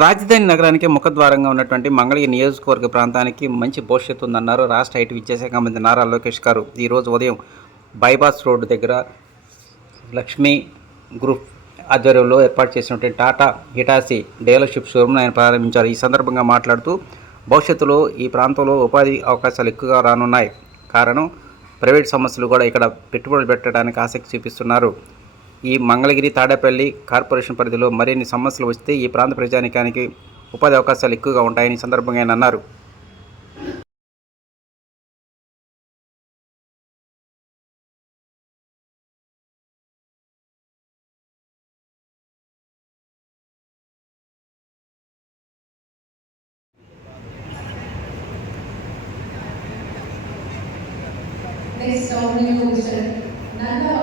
రాజధాని నగరానికి ముఖద్వారంగా ఉన్నటువంటి మంగళగిరి నియోజకవర్గ ప్రాంతానికి మంచి భవిష్యత్తు ఉందన్నారు రాష్ట్ర ఐటీ విద్యాశాఖ మంత్రి నారా లోకేష్ గారు. ఈరోజు ఉదయం బైపాస్ రోడ్డు దగ్గర లక్ష్మీ గ్రూప్ ఆధ్వర్యంలో ఏర్పాటు చేసినటువంటి టాటా హిటాసీ డీలర్షిప్ షోరూమ్ను ఆయన ప్రారంభించారు. ఈ సందర్భంగా మాట్లాడుతూ భవిష్యత్తులో ఈ ప్రాంతంలో ఉపాధి అవకాశాలు ఎక్కువగా రానున్నాయి. కారణం ప్రైవేట్ సంస్థలు కూడా ఇక్కడ పెట్టుబడులు పెట్టడానికి ఆసక్తి చూపిస్తున్నారు. ఈ మంగళగిరి తాడేపల్లి కార్పొరేషన్ పరిధిలో మరిన్ని సమస్యలు వస్తే ఈ ప్రాంత ప్రజానికానికి ఉపాధి అవకాశాలు ఎక్కువగా ఉంటాయని సందర్భంగా ఆయన అన్నారు. Next nominee for Mr. Nanda